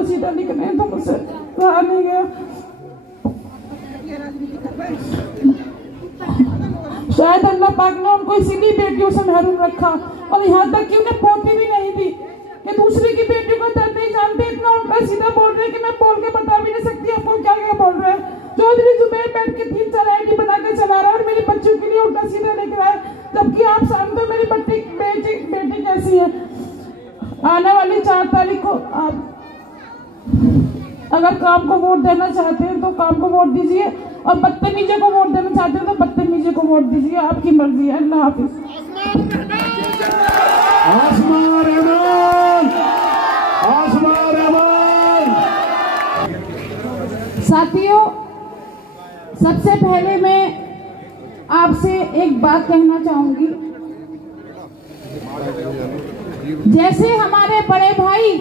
उल्टा सीधा लिख रहे हैं तो मुझसे रहा नहीं गया। शायद अल्लाह पाक ने उनको इसीलिए बेटियों से महरूम रखा, और यहाँ तक कि उन्हें पोती भी नहीं दी कि दूसरे की बेटियों का दर्द नहीं जानते। इतना उल्टा सीधा बोल रहे हैं कि मैं बोल के बता भी नहीं सकती आपको क्या क्या बोल रहे हैं। चौधरी जुबैर बैठ के 3-4 आईडी बना के चला रहा है और मेरी बच्चों के लिए उल्टा सीधा लिख रहा है, जबकि आप जानते हो मेरी बेटी कैसी है। आने वाली 4 तारीख को आप अगर काम को वोट देना चाहते हैं तो काम को वोट दीजिए, और बदतमीजी को वोट देना चाहते हैं तो बदतमीजी को वोट दीजिए, आपकी मर्जी है। अल्लाह हाफिज। साथियों, सबसे पहले मैं आपसे एक बात कहना चाहूंगी। जैसे हमारे बड़े भाई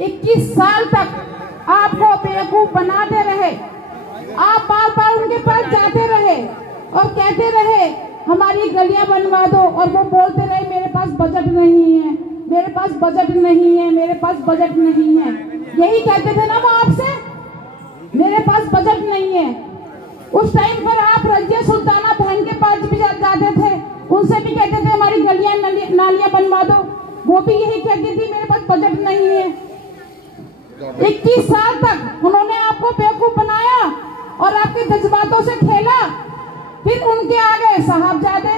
21 साल तक आपको बेवकूफ बनाते रहे, आप बार बार उनके पास जाते रहे और कहते रहे हमारी गलियां बनवा दो, और वो बोलते रहे मेरे पास बजट नहीं है, मेरे पास बजट नहीं है, मेरे पास बजट नहीं है। यही कहते थे ना वो आपसे, मेरे पास बजट नहीं है। उस टाइम पर आप रजिया सुल्ताना बहन के पास भी जाते थे, उनसे भी कहते थे हमारी गलियां नालियां बनवा दो, वो भी यही कहती थी मेरे पास बजट नहीं है। 21 साल तक उन्होंने आपको बेवकूफ बनाया और आपके जज्बातों से खेला, फिर उनके आगे साहबजादे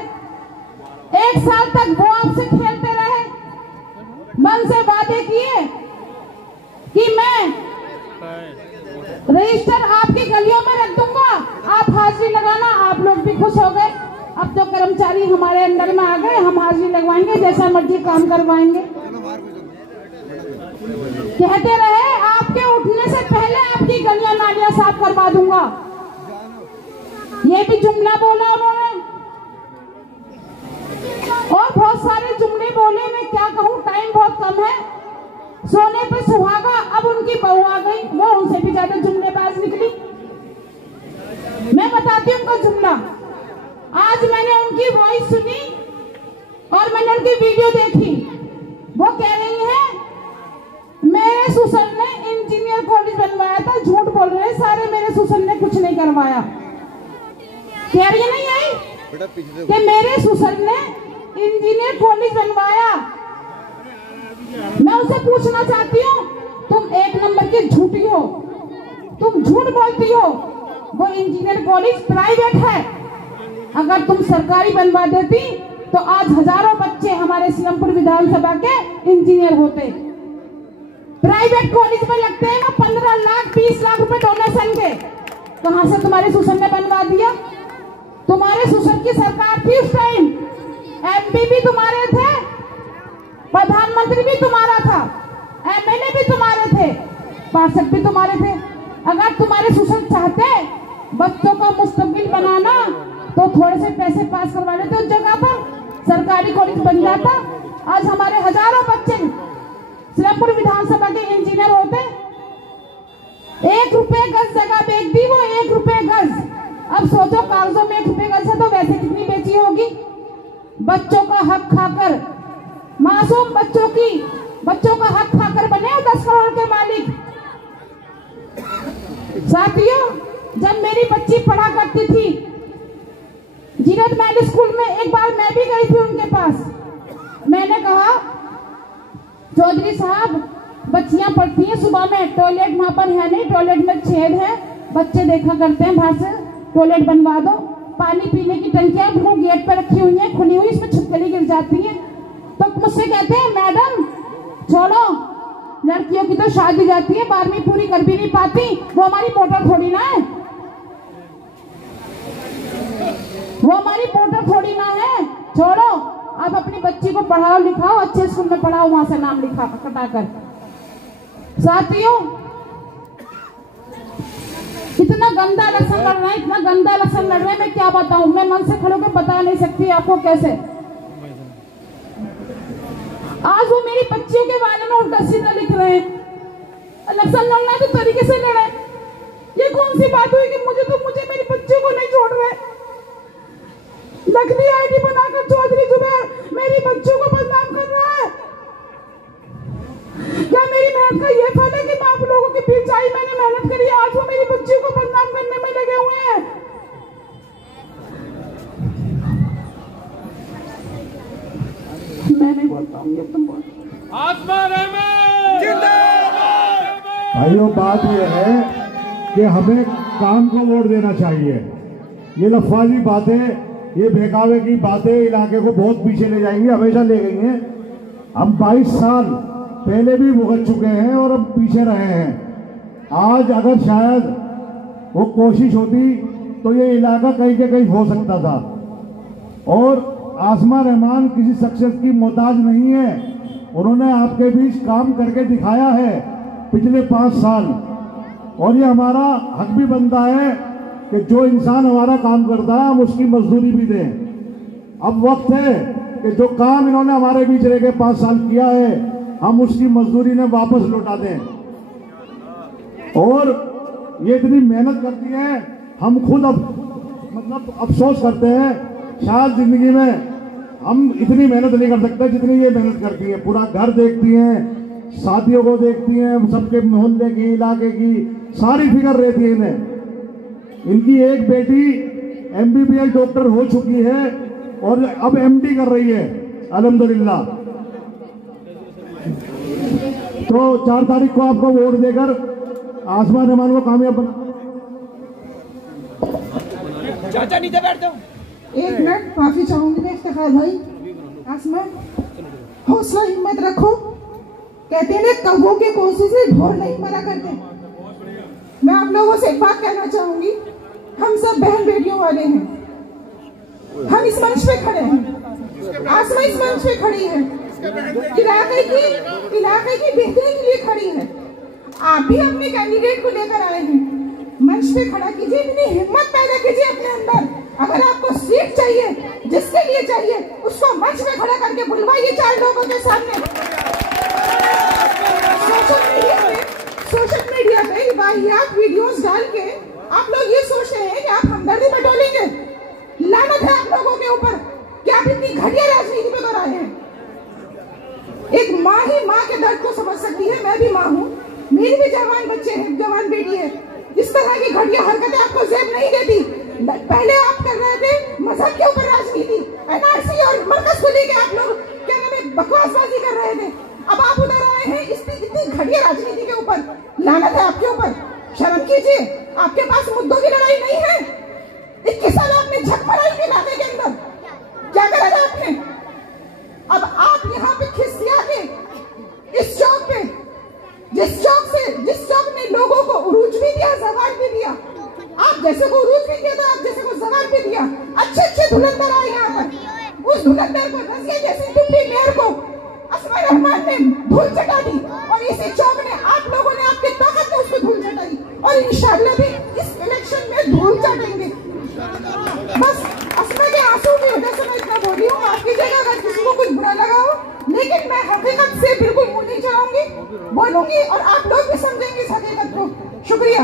1 साल तक वो आपसे खेलते रहे, मन से वादे किए कि मैं रजिस्टर आपकी गलियों में रख दूंगा, आप हाजिरी लगाना। आप लोग भी खुश हो गए, अब तो कर्मचारी हमारे अंडर में आ गए, हम हाजिरी लगवाएंगे, जैसा मर्जी काम करवाएंगे। कहते रहे आपके उठने से पहले आपकी गलियां नालियां साफ करवा दूंगा, ये भी जुमला बोला उन्होंने, और बहुत सारे जुमले बोले। मैं क्या कहूँ, टाइम बहुत कम है। सोने पे सुहागा, अब उनकी बहू आ गई, वो उनसे भी ज्यादा जुमलेबाज निकली। मैं बताती हूँ उनका जुमला। आज मैंने उनकी वॉइस सुनी और मैंने उनकी वीडियो देखी। वो कह रही है मेरे ससुर ने इंजीनियर कॉलेज बनवाया था, झूठ बोल रहे हैं सारे, मेरे ससुर ने कुछ नहीं करवाया। कह रही नहीं आई कि मेरे ससुर ने इंजीनियर कॉलेज बनवाया। मैं उसे पूछना चाहती हूँ, तुम 1 नंबर की झूठी हो, तुम झूठ बोलती हो। वो इंजीनियर कॉलेज प्राइवेट है, अगर तुम सरकारी बनवा देती तो आज हजारों बच्चे हमारे सिलमपुर विधानसभा के इंजीनियर होते। प्राइवेट कॉलेज में लगते हैं वो 15 लाख 20 लाख रुपए डोनेशन के, कहां से तुम्हारे ससुर ने बनवा दिया? तुम्हारे ससुर की सरकार थी उस टाइम, एमपी भी तुम्हारे थे, प्रधानमंत्री भी तुम्हारा था, एमएलए भी तुम्हारे थे, पार्षद भी तुम्हारे थे। अगर तुम्हारे ससुर चाहते बच्चों का मुस्तकबिल बनाना तो थोड़े से पैसे पास करवा लेते, उस जगह पर सरकारी कॉलेज बन जाता। आज हमारे हजारों बच्चे सिलमपुर विधानसभा के इंजीनियर होते। 1 रुपए गज जगह बेच दी वो, 1 रुपए गज। अब सोचो कागजों में 1 रुपए गज है तो वैसे कितनी बेची होगी? बच्चों का हक खाकर, मासूम बच्चों का हक खाकर बने 10 करोड़ के मालिक। साथियों, जब मेरी बच्ची पढ़ा करती थी जीरत मैल स्कूल में, एक बार मैं भी गई थी उनके पास। मैंने कहा चौधरी साहब बच्चियां पढ़ती हैं, सुबह में टॉयलेट वहां पर है नहीं, टॉयलेट में छेद है, बच्चे देखा करते हैं, बाहर से टॉयलेट बनवा दो। पानी पीने की टंकियां वो गेट पर रखी हुई है, खुली हुई, इसमें छिपकली गिर जाती है। तो मुझसे कहते हैं मैडम छोड़ो, लड़कियों की तो शादी जाती है, 12वीं पूरी कर भी नहीं पाती, वो हमारी मोटर थोड़ी ना है, वो हमारी मोटर थोड़ी ना है, छोड़ो। आप अपनी बच्ची को पढ़ाओ लिखाओ, अच्छे स्कूल में पढ़ाओ, वहां से नाम लिखा कटाकर। साथियों, इतना गंदा इलेक्शन लड़ रहे हैं, इतना गंदा इलेक्शन लड़ रहे हैं, मैं क्या बताऊं, मैं मन से खड़े होकर बता नहीं सकती आपको कैसे। आज वो मेरी बच्चियों के बारे में उल्टा सीधा लिख रहे हैं। इलेक्शन लड़ना है तो तरीके से लड़े। ये कौन सी बात हुई कि मुझे मेरी बच्चियों को नहीं छोड़ रहे? नकली आईडी बनाकर चौधरी जुबैर मेरी बच्चियों को बदनाम कर रहा है। क्या मेरी मेहनत का ये फल है कि मैं आप लोग भाइयों, बात यह है कि हमें काम को वोट देना चाहिए। ये लफाजी बातें, ये बहकावे की बातें इलाके को बहुत पीछे ले जाएंगी, हमेशा ले गई हैं। हम 22 साल पहले भी भुगत चुके हैं और अब पीछे रहे हैं। आज अगर शायद वो कोशिश होती तो ये इलाका कहीं के कहीं हो सकता था। और आसमा रहमान किसी शख्सियत की मोहताज नहीं है, उन्होंने आपके बीच काम करके दिखाया है पिछले 5 साल, और ये हमारा हक भी बनता है कि जो इंसान हमारा काम करता है हम उसकी मजदूरी भी दें। अब वक्त है कि जो काम इन्होंने हमारे बीच रह के 5 साल किया है हम उसकी मजदूरी ने वापस लौटा दें। और ये इतनी मेहनत करती है, हम खुद मतलब अफसोस करते हैं शायद जिंदगी में हम इतनी मेहनत नहीं कर सकते जितनी ये मेहनत करती है। पूरा घर देखती हैं, साथियों को देखती हैं, सबके मोहल्ले की, इलाके की सारी फिक्र रहती है इन्हें। इनकी एक बेटी MBBS डॉक्टर हो चुकी है और अब MD कर रही है अल्हम्दुलिल्लाह। तो 4 तारीख को आपको वोट देकर आसमा रहमान को कामयाब बना। चाचा नीचे बैठ जाओ। 1 मिनट माफी चाहूंगी मैं इफ्तिखार भाई। आसमा, हौसला हिम्मत रखो। कहते हैं ना, कौवों के कोसे से ढोर नहीं मरा करते। मैं आप लोगों से एक बात कहना चाहूंगी, हम सब बहन बेटियों वाले हैं। हम इस मंच पे खड़े हैं, आसमा इस मंच पे खड़ी है, इलाके की बेहतरी के लिए खड़ी है। आप भी अपने कैंडिडेट को लेकर आए हैं, मंच पे खड़ा कीजिए, इतनी हिम्मत पैदा कीजिए अपने अंदर। अगर आपको सीट चाहिए, जिसके लिए चाहिए, उसको मंच पे खड़ा करके बुलवाइए 4 लोगों के सामने। सोशल मीडिया पे वाहियात वीडियोस डाल के आप लोग ये सोच रहे हैं कि आप हमदर्दी बटोलेंगे। लानत है आप लोगों के ऊपर कि आप इतनी घटिया राजनीति पे कर आए हैं। एक माँ ही माँ के दर्द को समझ सकती है। मैं भी माँ हूँ, मेरी भी जवान बच्चे हैं, जवान बेटी है। इस तरह की घटिया हरकतें आपको जेब नहीं देती। पहले आप कर रहे थे मजहब के ऊपर राजनीति, NRC और मरकज को लेकर आप लोग क्या नाम है बकवासबाजी कर रहे थे। अब आप उधर आए हैं इतनी घटिया राजनीति के ऊपर। लानत है आपके ऊपर, शर्म कीजिए। आपके पास मुद्दों की लड़ाई नहीं है। 21 साल आपने झक मराई के इलाके के अंदर, क्या करा था आपने? अब आप यहाँ पे खिसिया के इस चौक पे, जिस चौक ने लोगों को उरूज भी दिया, जवाब भी दिया, आप जैसे को उरूज भी दिया था, आप जैसे को जवाब भी दिया। अच्छे धुरंधर आए यहाँ पर, उस धुरंधर को रसिया जैसी डिप्टी मेयर को आसमा रहमान ने धूल चटा दी, और इसी चौक ने आप लोगों ने आपकी ताकत से उसको धूल चटाई, और इंशाल्लाह भी इस इलेक्शन में धूल चटेंगे। बस आसमा के आंसू की वजह से मैं इतना बोली हूँ। माफ कीजिएगा अगर किसी को कुछ बुरा लगा हो, लेकिन मैं हकीकत से बिल्कुल मुंह नहीं चढ़ाऊंगी, बोलूंगी, और आप लोग भी समझेंगे इस हकीकत को। शुक्रिया।